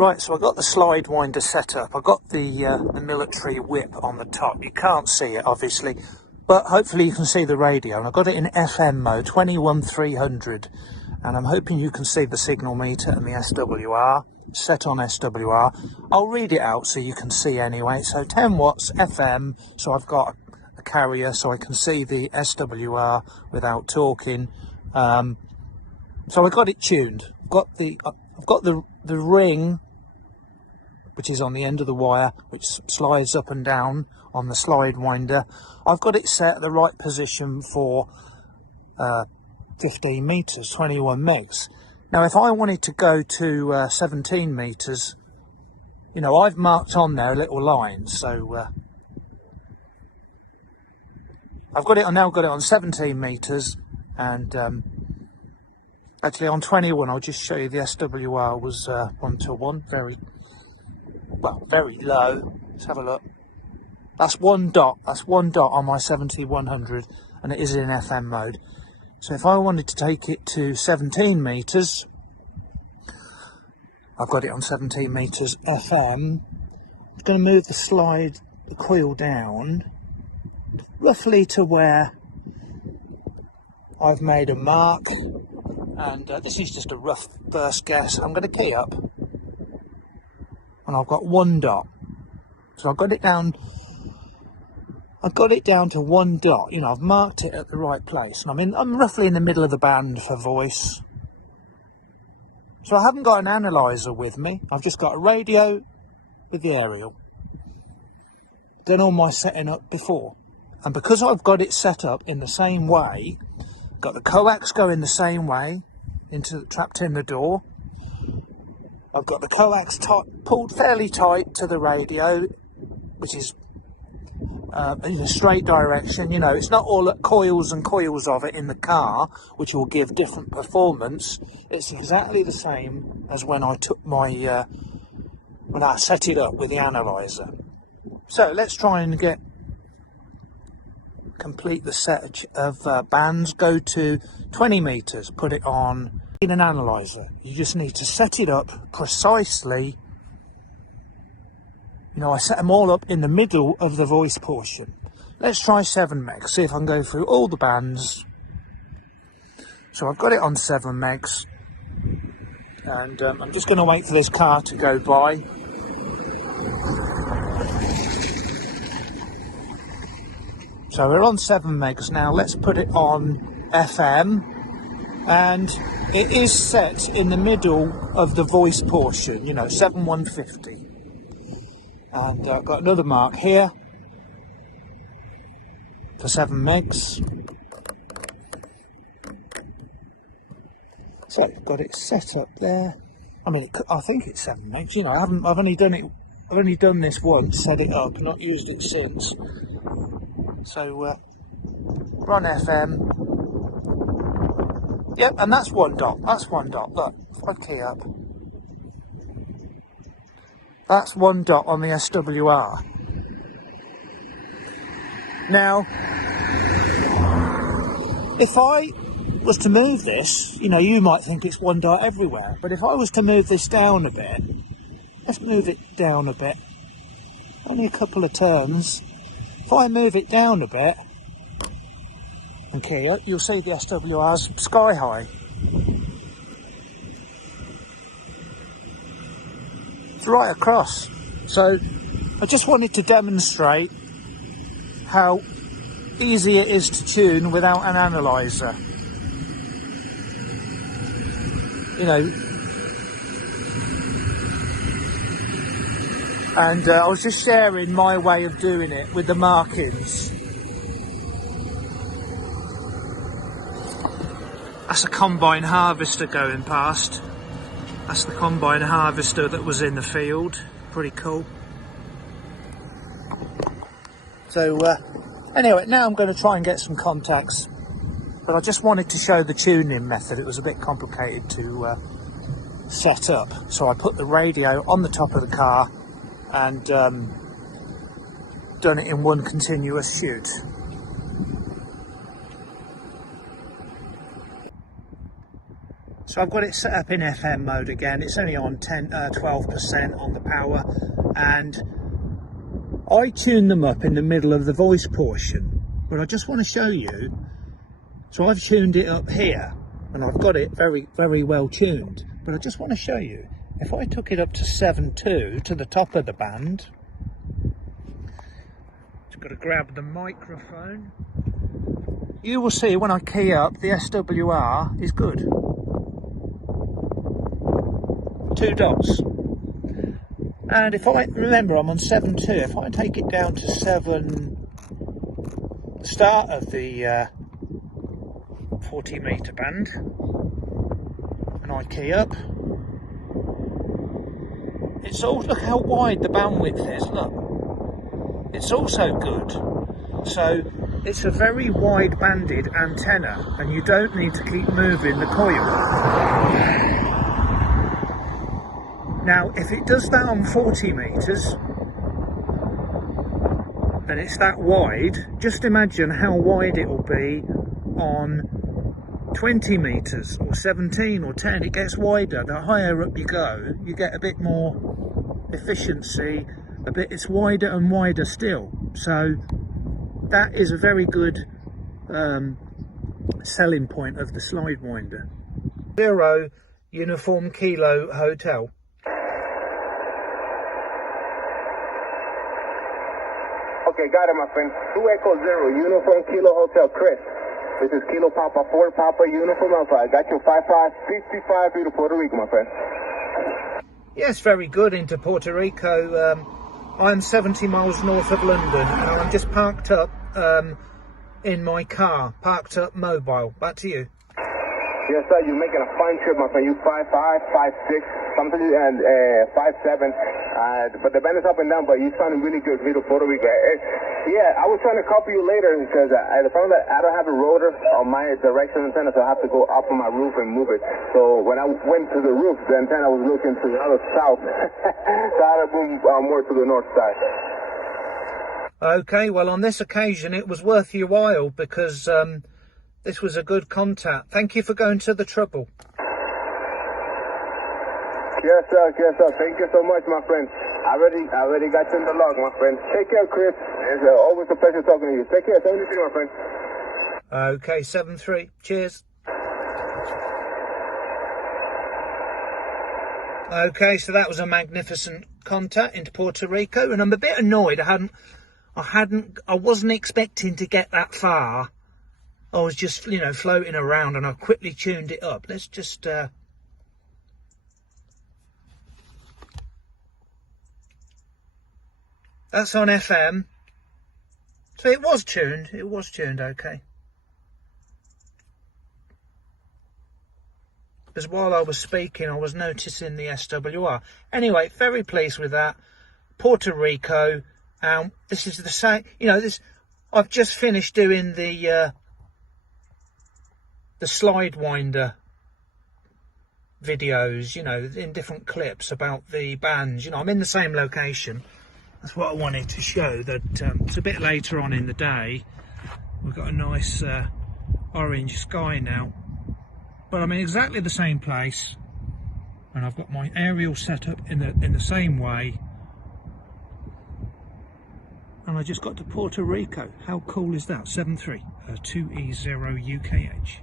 Right, so I got the Slidewinder set up. I got the military whip on the top. You can't see it, obviously, but hopefully you can see the radio. And I got it in FM mode, 21300, and I'm hoping you can see the signal meter and the SWR. Set on SWR. I'll read it out so you can see anyway. So 10 watts FM. So I've got a carrier, so I can see the SWR without talking. So I got it tuned. I've got the ring, which is on the end of the wire, which slides up and down on the Slidewinder. I've got it set at the right position for 15 meters, 21 megs. Now, if I wanted to go to 17 meters, you know, I've marked on there a little line. So I've now got it on 17 meters, and actually on 21, I'll just show you the SWR was 1-to-1, very low. Let's have a look. That's one dot on my 7100, and it is in FM mode. So if I wanted to take it to 17 meters, I've got it on 17 meters FM. I'm going to move the coil down roughly to where I've made a mark, and this is just a rough first guess. I'm going to key up, and I've got 1 dot. So I've got it down to 1 dot. You know, I've marked it at the right place, and I'm roughly in the middle of the band for voice. So I haven't got an analyzer with me. I've just got a radio with the aerial. Done all my setting up before, and because I've got it set up in the same way, got the coax going the same way trapped in the door. I've got the coax pulled fairly tight to the radio, which is in a straight direction. You know, it's not all coils and coils of it in the car, which will give different performance. It's exactly the same as when I took my when I set it up with the analyzer. So let's try and complete the set of bands. Go to 20 meters, put it on in an analyzer. You just need to set it up precisely. You know, I set them all up in the middle of the voice portion. Let's try 7 megs, see if I can go through all the bands. So I've got it on 7 megs, and I'm just going to wait for this car to go by. So we're on 7 megs now. Let's put it on FM, and it is set in the middle of the voice portion, you know, 7150. And I've got another mark here for 7 megs. So I've got it set up there. I mean, I think it's 7 megs. You know, I've only done this once, set it up, not used it since. So we're on FM. Yep, and that's 1 dot. That's 1 dot. Look, if I key up, that's 1 dot on the SWR. Now, if I was to move this, you know, you might think it's 1 dot everywhere, but if I was to move this down a bit, let's move it down a bit, only a couple of turns. If I move it down a bit and key up, you'll see the SWR's sky high. It's right across. So I just wanted to demonstrate how easy it is to tune without an analyzer. You know, and I was just sharing my way of doing it with the markings. That's a combine harvester going past. That's the combine harvester that was in the field. Pretty cool. So anyway, now I'm going to try and get some contacts, but I just wanted to show the tuning method. It was a bit complicated to set up, so I put the radio on the top of the car and done it in one continuous shoot. So I've got it set up in FM mode again. It's only on 12% on the power, and I tune them up in the middle of the voice portion, but I just want to show you. So I've tuned it up here and I've got it very, very well tuned, but I just want to show you, if I took it up to 7.2 to the top of the band, just got to grab the microphone, you will see when I key up, the SWR is good. 2 dots. And if I remember, I'm on 7.2. If I take it down to 7, the start of the 40 meter band, and I key up, it's all, look how wide the bandwidth is. Look, it's also good. So it's a very wide banded antenna, and you don't need to keep moving the coil. Now, if it does that on 40 metres, and it's that wide, just imagine how wide it will be on 20 metres, or 17 or 10. It gets wider. The higher up you go, you get a bit more efficiency, it's wider and wider still. So that is a very good selling point of the Slidewinder. 0 Uniform Kilo Hotel. Okay, got it, my friend. 2 Echo 0, Uniform Kilo Hotel, Chris. This is Kilo Papa 4 Papa Uniform Alpha. I got your 5555 through to Puerto Rico, my friend. Yes, very good into Puerto Rico. I'm 70 miles north of London, and I'm just parked up in my car, parked up mobile. Back to you. Yes, sir. You're making a fine trip, my friend. You 5'5", 5'6", something, and 5'7". But the band is up and down, but you sounding really good, Vito, Puerto Rico. Yeah, I was trying to copy you later because I found that I don't have a rotor on my direction antenna, so I have to go up on my roof and move it. So when I went to the roof, the antenna was looking to the other south, so I had to move more to the north side. Okay, well, on this occasion, it was worth your while because this was a good contact. Thank you for going to the trouble. Yes, sir. Yes, sir. Thank you so much, my friend. I already got you in the log, my friend. Take care, Chris. It's always a pleasure talking to you. Take care. 73, my friend. Okay, 7-3. Cheers. Okay, so that was a magnificent contact into Puerto Rico, and I'm a bit annoyed. I wasn't expecting to get that far. I was just, floating around, and I quickly tuned it up. Let's just that's on FM. So it was tuned. It was tuned okay. Because while I was speaking, I was noticing the SWR. Anyway, very pleased with that. Puerto Rico. This is the same. I've just finished doing the Slidewinder videos, in different clips about the bands. I'm in the same location. That's what I wanted to show, that it's a bit later on in the day. We've got a nice orange sky now, but I'm in exactly the same place, and I've got my aerial set up in the same way, and I just got to Puerto Rico. How cool is that? 7-3 2E0 UKH.